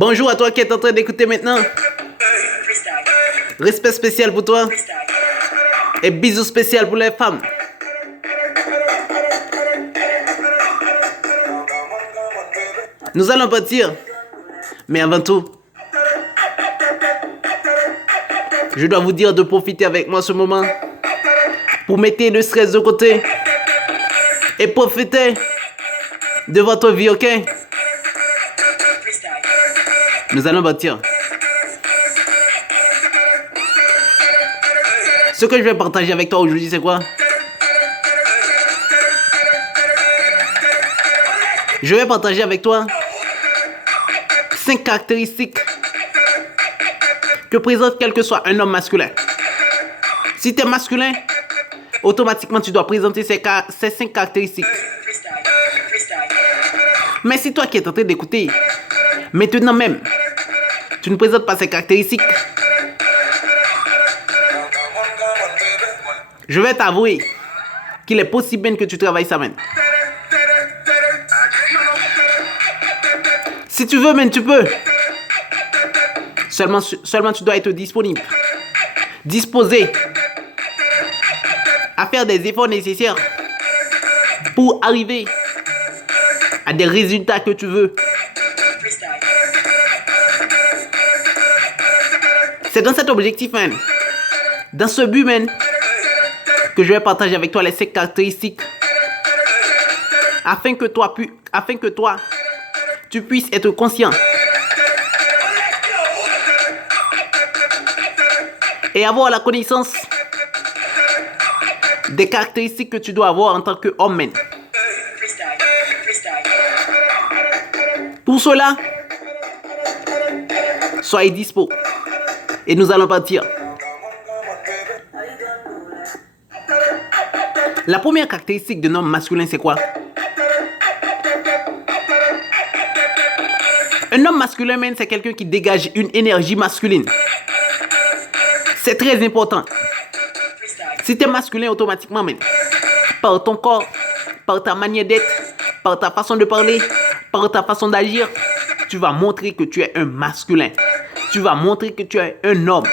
Bonjour à toi qui es en train d'écouter maintenant. Respect spécial pour toi. Et bisous spécial pour les femmes. Nous allons partir. Mais avant tout, je dois vous dire de profiter avec moi ce moment pour mettre le stress de côté et profiter de votre vie, ok? Nous allons partir. Ce que je vais partager avec toi aujourd'hui, c'est quoi? Je vais partager avec toi 5 caractéristiques que présente quel que soit un homme masculin. Si tu es masculin, automatiquement tu dois présenter ces 5 caractéristiques. Mais si toi qui es en train d'écouter, maintenant même, tu ne présentes pas ces caractéristiques, je vais t'avouer qu'il est possible même que tu travailles ça même. Si tu veux, même tu peux. Seulement tu dois être disponible, disposé à faire des efforts nécessaires pour arriver à des résultats que tu veux. C'est dans cet objectif, man, dans ce but, man, que je vais partager avec toi les 5 caractéristiques afin que toi, tu puisses être conscient et avoir la connaissance des caractéristiques que tu dois avoir en tant qu'homme, man. Pour cela, soyez dispo et nous allons partir. La première caractéristique d'un homme masculin, c'est quoi? Un homme masculin, man, c'est quelqu'un qui dégage une énergie masculine. C'est très important. Si tu es masculin, automatiquement, man, par ton corps, par ta manière d'être, par ta façon de parler, par ta façon d'agir, tu vas montrer que tu es un masculin. Tu vas montrer que tu es un homme.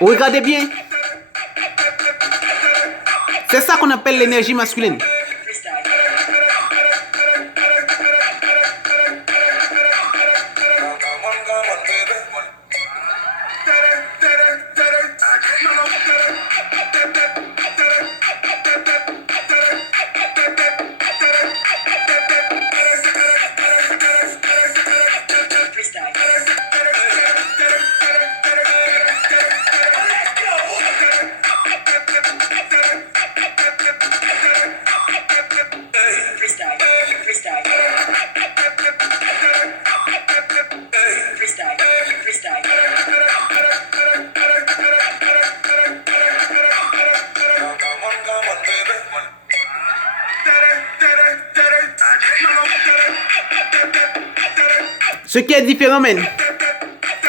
Regardez bien. C'est ça qu'on appelle l'énergie masculine. Ce qui est différent, man,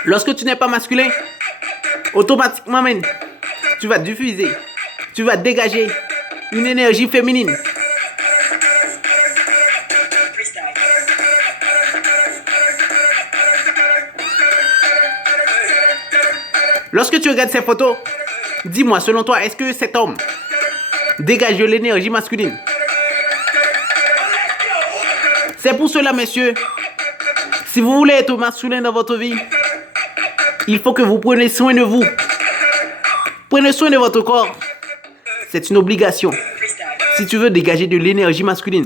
lorsque tu n'es pas masculin, automatiquement, man, tu vas diffuser, tu vas dégager une énergie féminine. Lorsque tu regardes ces photos, dis-moi, selon toi, est-ce que cet homme dégage de l'énergie masculine? C'est pour cela, messieurs, si vous voulez être masculin dans votre vie, il faut que vous preniez soin de vous. Prenez soin de votre corps. C'est une obligation si tu veux dégager de l'énergie masculine.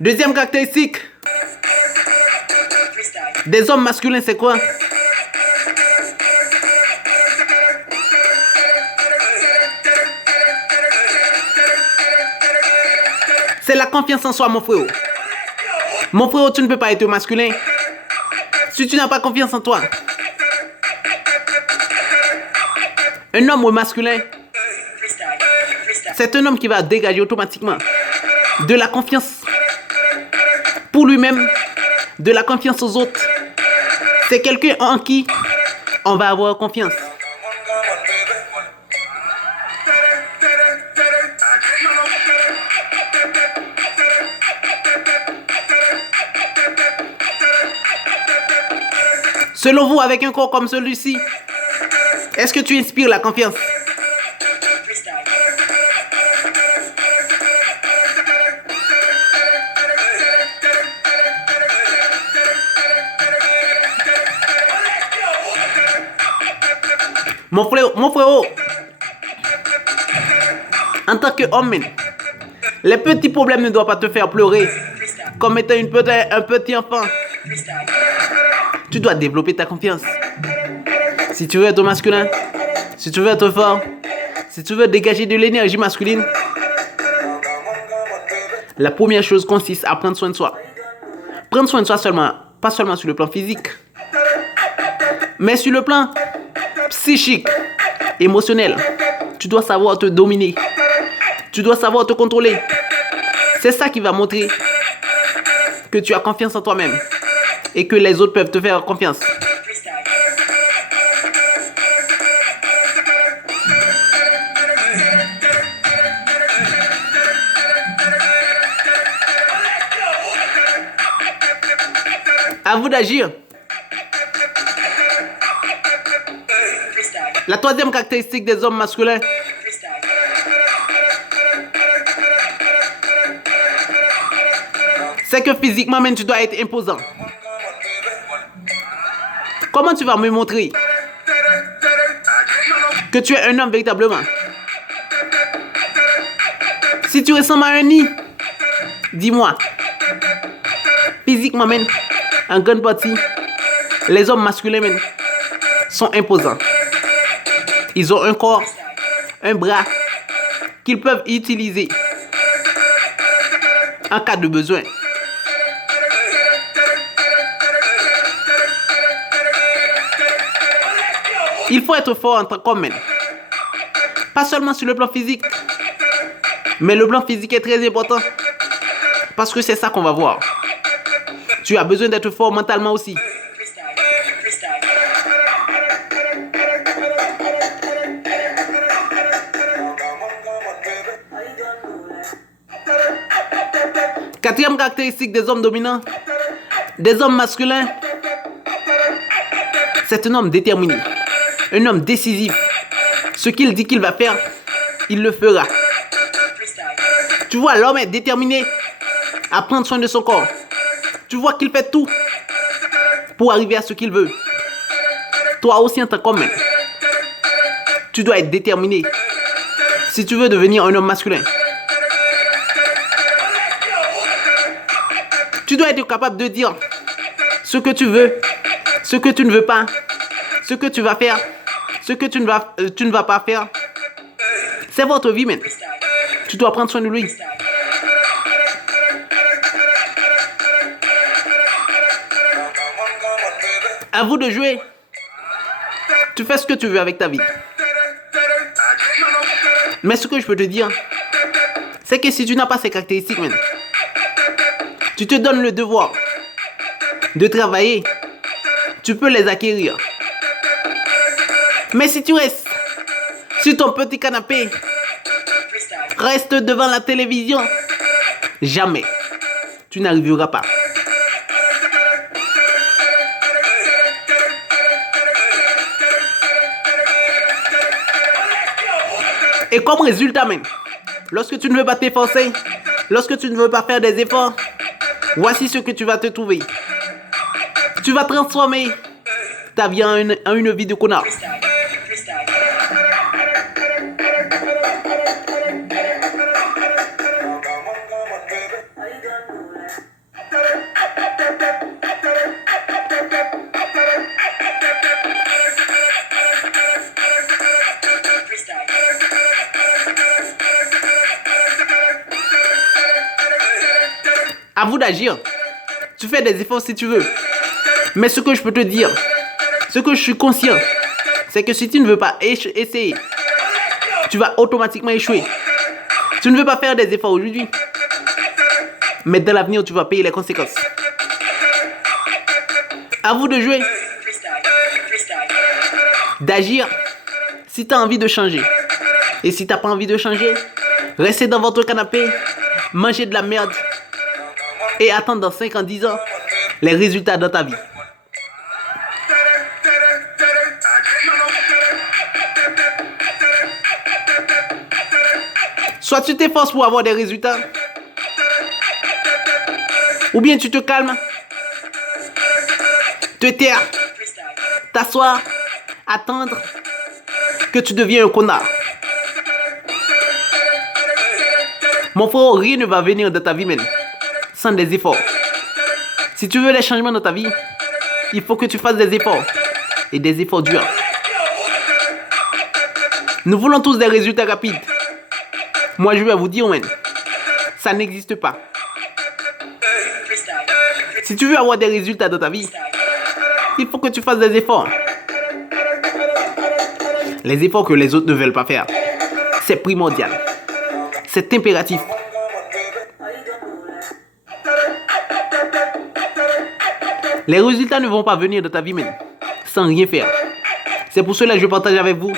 Deuxième caractéristique des hommes masculins, c'est quoi? C'est la confiance en soi, mon frérot. Mon frérot, tu ne peux pas être masculin si tu n'as pas confiance en toi. Un homme masculin, c'est un homme qui va dégager automatiquement de la confiance pour lui-même, de la confiance aux autres. C'est quelqu'un en qui on va avoir confiance. Selon vous, avec un corps comme celui-ci, est-ce que tu inspires la confiance? Mon frérot, en tant qu'homme, les petits problèmes ne doivent pas te faire pleurer comme étant un petit enfant. Tu dois développer ta confiance. Si tu veux être masculin, si tu veux être fort, si tu veux dégager de l'énergie masculine, la première chose consiste à prendre soin de soi. Prendre soin de soi seulement, pas seulement sur le plan physique, mais sur le plan psychique, émotionnel. Tu dois savoir te dominer. Tu dois savoir te contrôler. C'est ça qui va montrer que tu as confiance en toi-même et que les autres peuvent te faire confiance. À vous d'agir. La troisième caractéristique des hommes masculins, c'est que physiquement même tu dois être imposant. Comment tu vas me montrer que tu es un homme véritablement? Si tu ressembles à un nid, dis-moi. Physiquement même, en grande partie, les hommes masculins même sont imposants. Ils ont un corps, un bras qu'ils peuvent utiliser en cas de besoin. Il faut être fort en tant qu'homme. Pas seulement sur le plan physique, mais le plan physique est très important parce que c'est ça qu'on va voir. Tu as besoin d'être fort mentalement aussi. Quatrième caractéristique des hommes dominants, des hommes masculins, c'est un homme déterminé, un homme décisif. Ce qu'il dit qu'il va faire, il le fera. Tu vois, l'homme est déterminé à prendre soin de son corps. Tu vois qu'il fait tout pour arriver à ce qu'il veut. Toi aussi en tant qu'homme, tu dois être déterminé si tu veux devenir un homme masculin. Tu dois être capable de dire ce que tu veux, ce que tu ne veux pas, ce que tu vas faire, ce que tu ne vas pas faire. C'est votre vie, man. Tu dois prendre soin de lui. À vous de jouer. Tu fais ce que tu veux avec ta vie. Mais ce que je peux te dire, c'est que si tu n'as pas ces caractéristiques, man, tu te donnes le devoir de travailler, tu peux les acquérir. Mais si tu restes sur ton petit canapé, reste devant la télévision, jamais tu n'arriveras pas. Et comme résultat même, lorsque tu ne veux pas t'efforcer, lorsque tu ne veux pas faire des efforts, voici ce que tu vas te trouver. Tu vas transformer ta vie en une vie de connard. À vous d'agir. Tu fais des efforts si tu veux. Mais ce que je peux te dire, ce que je suis conscient, c'est que si tu ne veux pas essayer, tu vas automatiquement échouer. Tu ne veux pas faire des efforts aujourd'hui. Mais dans l'avenir, tu vas payer les conséquences. À vous de jouer, d'agir si tu as envie de changer. Et si tu n'as pas envie de changer, restez dans votre canapé, mangez de la merde et attendre dans 5 ans, 10 ans les résultats dans ta vie. Soit tu t'efforces pour avoir des résultats, ou bien tu te calmes, te taire, t'asseoir, attendre que tu deviens un connard. Mon frère, rien ne va venir de ta vie même sans des efforts. Si tu veux les changements dans ta vie, il faut que tu fasses des efforts. Et des efforts durs. Nous voulons tous des résultats rapides. Moi, je vais vous dire, man, ça n'existe pas. Si tu veux avoir des résultats dans ta vie, il faut que tu fasses des efforts. Les efforts que les autres ne veulent pas faire. C'est primordial. C'est impératif. Les résultats ne vont pas venir de ta vie même sans rien faire. C'est pour cela que je partage avec vous